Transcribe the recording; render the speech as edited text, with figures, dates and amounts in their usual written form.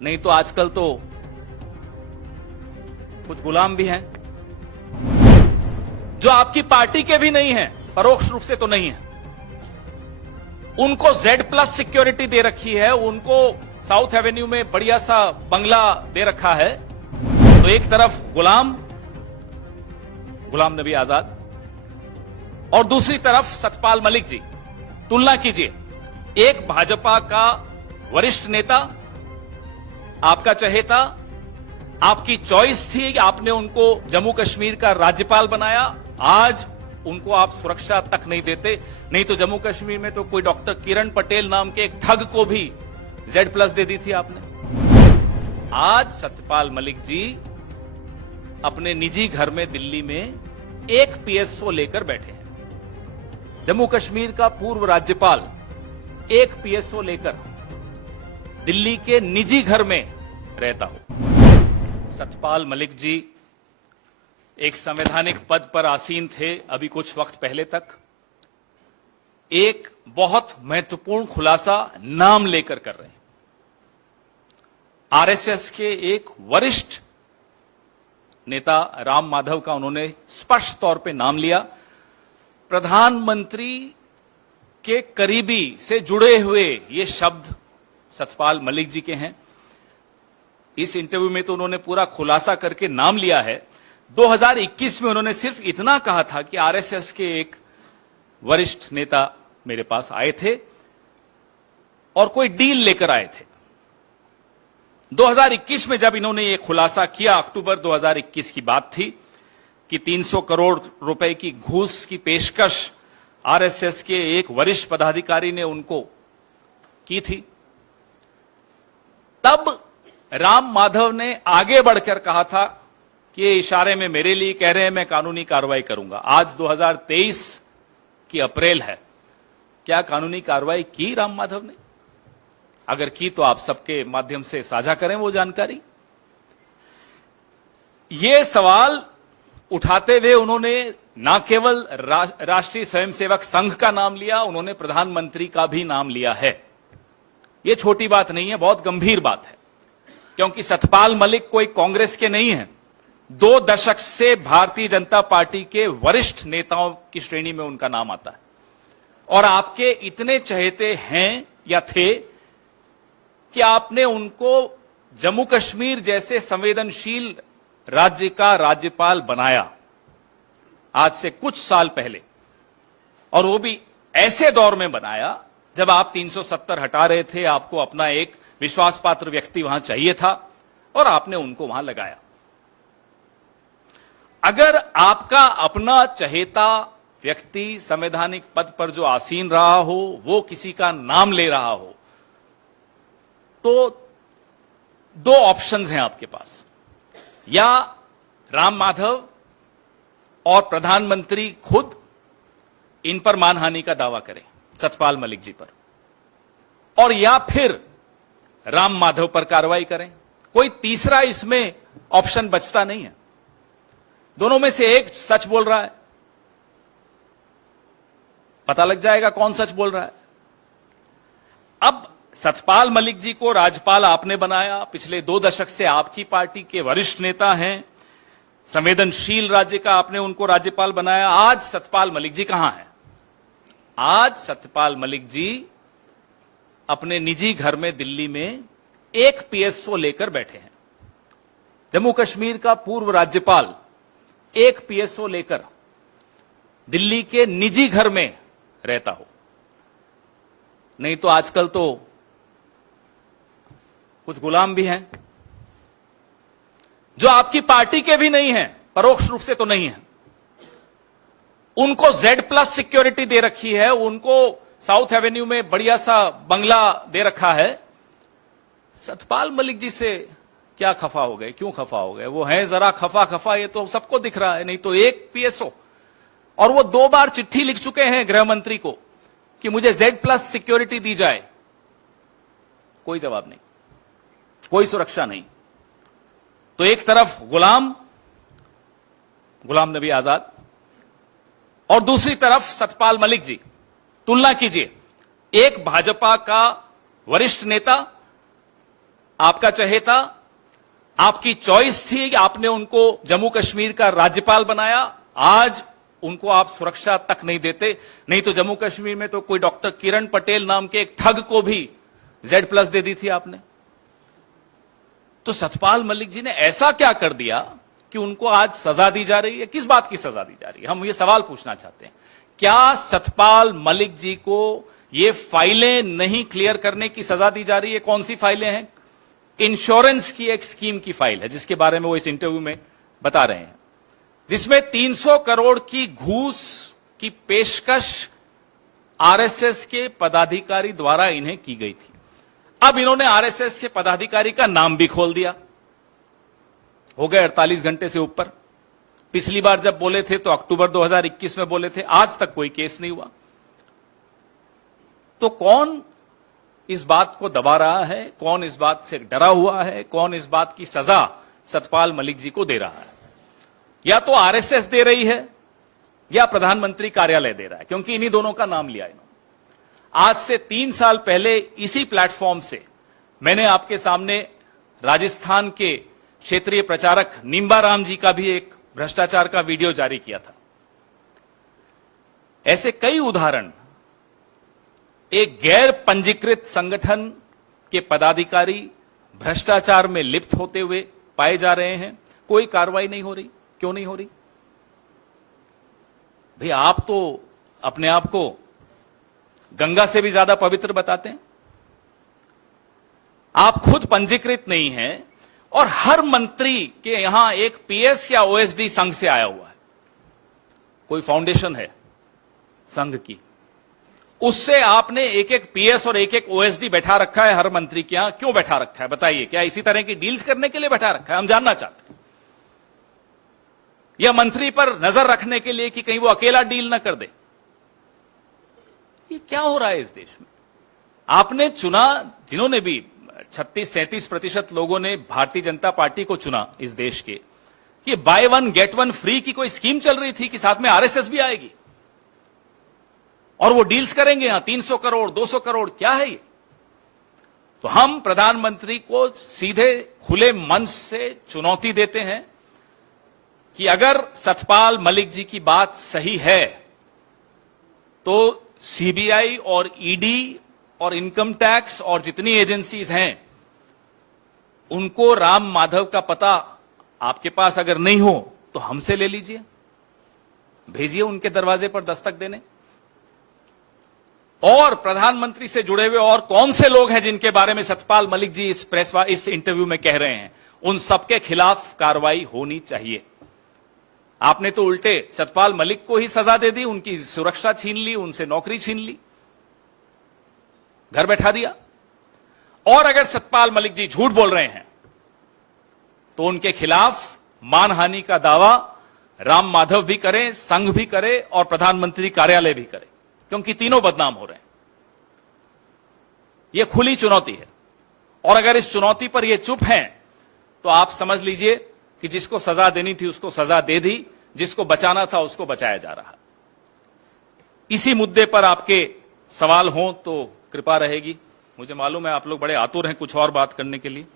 नहीं तो आजकल तो कुछ गुलाम भी हैं जो आपकी पार्टी के भी नहीं हैं, परोक्ष रूप से तो नहीं है। उनको Z+ सिक्योरिटी दे रखी है, उनको साउथ एवेन्यू में बढ़िया सा बंगला दे रखा है। तो एक तरफ गुलाम नबी आजाद और दूसरी तरफ सतपाल मलिक जी। तुलना कीजिए, एक भाजपा का वरिष्ठ नेता, आपका चहेता, आपकी चॉइस थी, आपने उनको जम्मू कश्मीर का राज्यपाल बनाया, आज उनको आप सुरक्षा तक नहीं देते। नहीं तो जम्मू कश्मीर में तो कोई डॉक्टर किरण पटेल नाम के एक ठग को भी Z+ दे दी थी आपने। आज सतपाल मलिक जी अपने निजी घर में दिल्ली में एक PSO लेकर बैठे हैं। जम्मू कश्मीर का पूर्व राज्यपाल एक PSO लेकर दिल्ली के निजी घर में रहता हो। सतपाल मलिक जी एक संवैधानिक पद पर आसीन थे अभी कुछ वक्त पहले तक। एक बहुत महत्वपूर्ण खुलासा नाम लेकर कर रहे हैं। RSS के एक वरिष्ठ नेता राम माधव का उन्होंने स्पष्ट तौर पे नाम लिया। प्रधानमंत्री के करीबी से जुड़े हुए ये शब्द सतपाल मलिक जी के हैं। इस इंटरव्यू में तो उन्होंने पूरा खुलासा करके नाम लिया है। 2021 में उन्होंने सिर्फ इतना कहा था कि RSS के एक वरिष्ठ नेता मेरे पास आए थे और कोई डील लेकर आए थे। 2021 में जब इन्होंने ये खुलासा किया, अक्टूबर 2021 की बात थी कि 300 करोड़ रुपए की घूस की पेशकश RSS के एक वरिष्ठ पदाधिकारी ने उनको की थी। तब राम माधव ने आगे बढ़कर कहा था कि ये इशारे में मेरे लिए कह रहे हैं, मैं कानूनी कार्रवाई करूंगा। आज 2023 की अप्रैल है, क्या कानूनी कार्रवाई की राम माधव ने? अगर की तो आप सबके माध्यम से साझा करें वो जानकारी। ये सवाल उठाते हुए उन्होंने न केवल राष्ट्रीय स्वयंसेवक संघ का नाम लिया, उन्होंने प्रधानमंत्री का भी नाम लिया है। यह छोटी बात नहीं है, बहुत गंभीर बात है, क्योंकि सतपाल मलिक कोई कांग्रेस के नहीं हैं। 2 दशक से भारतीय जनता पार्टी के वरिष्ठ नेताओं की श्रेणी में उनका नाम आता है और आपके इतने चहेते हैं या थे कि आपने उनको जम्मू कश्मीर जैसे संवेदनशील राज्य का राज्यपाल बनाया आज से कुछ साल पहले, और वो भी ऐसे दौर में बनाया जब आप 370 हटा रहे थे। आपको अपना एक विश्वास पात्र व्यक्ति वहां चाहिए था और आपने उनको वहां लगाया। अगर आपका अपना चहेता व्यक्ति संवैधानिक पद पर जो आसीन रहा हो वो किसी का नाम ले रहा हो, तो 2 ऑप्शंस हैं आपके पास। या राम माधव और प्रधानमंत्री खुद इन पर मानहानि का दावा करें सतपाल मलिक जी पर, और या फिर राम माधव पर कार्रवाई करें। कोई तीसरा इसमें ऑप्शन बचता नहीं है। दोनों में से एक सच बोल रहा है, पता लग जाएगा कौन सच बोल रहा है। अब सतपाल मलिक जी को राज्यपाल आपने बनाया, पिछले 2 दशक से आपकी पार्टी के वरिष्ठ नेता हैं, संवेदनशील राज्य का आपने उनको राज्यपाल बनाया। आज सतपाल मलिक जी कहां हैं? आज सतपाल मलिक जी अपने निजी घर में दिल्ली में एक PSO लेकर बैठे हैं। जम्मू कश्मीर का पूर्व राज्यपाल एक PSO लेकर दिल्ली के निजी घर में रहता हो। नहीं तो आजकल तो कुछ गुलाम भी हैं जो आपकी पार्टी के भी नहीं हैं, परोक्ष रूप से तो नहीं है। उनको Z+ सिक्योरिटी दे रखी है, उनको साउथ एवेन्यू में बढ़िया सा बंगला दे रखा है। सतपाल मलिक जी से क्या खफा हो गए? क्यों खफा हो गए? वो हैं जरा खफा, ये तो सबको दिख रहा है। नहीं तो एक PSO, और वो 2 बार चिट्ठी लिख चुके हैं गृह मंत्री को कि मुझे Z+ सिक्योरिटी दी जाए। कोई जवाब नहीं, कोई सुरक्षा नहीं। तो एक तरफ गुलाम नबी आजाद और दूसरी तरफ सतपाल मलिक जी। तुलना कीजिए, एक भाजपा का वरिष्ठ नेता, आपका चहेता, आपकी चॉइस थी कि आपने उनको जम्मू कश्मीर का राज्यपाल बनाया। आज उनको आप सुरक्षा तक नहीं देते। नहीं तो जम्मू कश्मीर में तो कोई डॉक्टर किरण पटेल नाम के एक ठग को भी Z+ दे दी थी आपने। तो सतपाल मलिक जी ने ऐसा क्या कर दिया कि उनको आज सजा दी जा रही है? किस बात की सजा दी जा रही है? हम ये सवाल पूछना चाहते हैं। क्या सतपाल मलिक जी को ये फाइलें नहीं क्लियर करने की सजा दी जा रही है? कौन सी फाइलें हैं? इंश्योरेंस की एक स्कीम की फाइल है जिसके बारे में वो इस इंटरव्यू में बता रहे हैं, जिसमें 300 करोड़ की घूस की पेशकश आरएसएस के पदाधिकारी द्वारा इन्हें की गई थी। अब इन्होंने आरएसएस के पदाधिकारी का नाम भी खोल दिया। हो गए 48 घंटे से ऊपर। पिछली बार जब बोले थे तो अक्टूबर 2021 में बोले थे, आज तक कोई केस नहीं हुआ। तो कौन इस बात को दबा रहा है? कौन इस बात से डरा हुआ है? कौन इस बात की सजा सतपाल मलिक जी को दे रहा है? या तो आरएसएस दे रही है या प्रधानमंत्री कार्यालय दे रहा है, क्योंकि इन्हीं दोनों का नाम लिया इन्होंने। आज से 3 साल पहले इसी प्लेटफॉर्म से मैंने आपके सामने राजस्थान के क्षेत्रीय प्रचारक निम्बा राम जी का भी एक भ्रष्टाचार का वीडियो जारी किया था। ऐसे कई उदाहरण, एक गैर पंजीकृत संगठन के पदाधिकारी भ्रष्टाचार में लिप्त होते हुए पाए जा रहे हैं। कोई कार्रवाई नहीं हो रही। क्यों नहीं हो रही? भाई, आप तो अपने आप को गंगा से भी ज्यादा पवित्र बताते हैं। आप खुद पंजीकृत नहीं हैं और हर मंत्री के यहां एक पीएस या ओएसडी संघ से आया हुआ है। कोई फाउंडेशन है संघ की, उससे आपने एक एक पीएस और एक एक ओएसडी बैठा रखा है हर मंत्री के यहां। क्यों बैठा रखा है बताइए? क्या इसी तरह की डील्स करने के लिए बैठा रखा है? हम जानना चाहते हैं। या मंत्री पर नजर रखने के लिए कि कहीं वो अकेला डील ना कर दे? ये क्या हो रहा है इस देश में? आपने चुना, जिन्होंने भी 36-37% लोगों ने भारतीय जनता पार्टी को चुना इस देश के, कि by one get one free की कोई स्कीम चल रही थी कि साथ में आरएसएस भी आएगी और वो डील्स करेंगे यहां 300 करोड़ 200 करोड़। क्या है ये? तो हम प्रधानमंत्री को सीधे खुले मंच से चुनौती देते हैं कि अगर सतपाल मलिक जी की बात सही है तो सीबीआई और ईडी और इनकम टैक्स और जितनी एजेंसीज हैं उनको राम माधव का पता आपके पास अगर नहीं हो तो हमसे ले लीजिए, भेजिए उनके दरवाजे पर दस्तक देने। और प्रधानमंत्री से जुड़े हुए और कौन से लोग हैं जिनके बारे में सतपाल मलिक जी इस इंटरव्यू में कह रहे हैं, उन सबके खिलाफ कार्रवाई होनी चाहिए। आपने तो उल्टे सतपाल मलिक को ही सजा दे दी, उनकी सुरक्षा छीन ली, उनसे नौकरी छीन ली, घर बैठा दिया। और अगर सतपाल मलिक जी झूठ बोल रहे हैं तो उनके खिलाफ मानहानि का दावा राम माधव भी करे, संघ भी करे और प्रधानमंत्री कार्यालय भी करे, क्योंकि तीनों बदनाम हो रहे हैं। यह खुली चुनौती है और अगर इस चुनौती पर ये चुप हैं तो आप समझ लीजिए कि जिसको सजा देनी थी उसको सजा दे दी, जिसको बचाना था उसको बचाया जा रहा। इसी मुद्दे पर आपके सवाल हों तो कृपा रहेगी। मुझे मालूम है आप लोग बड़े आतुर हैं कुछ और बात करने के लिए।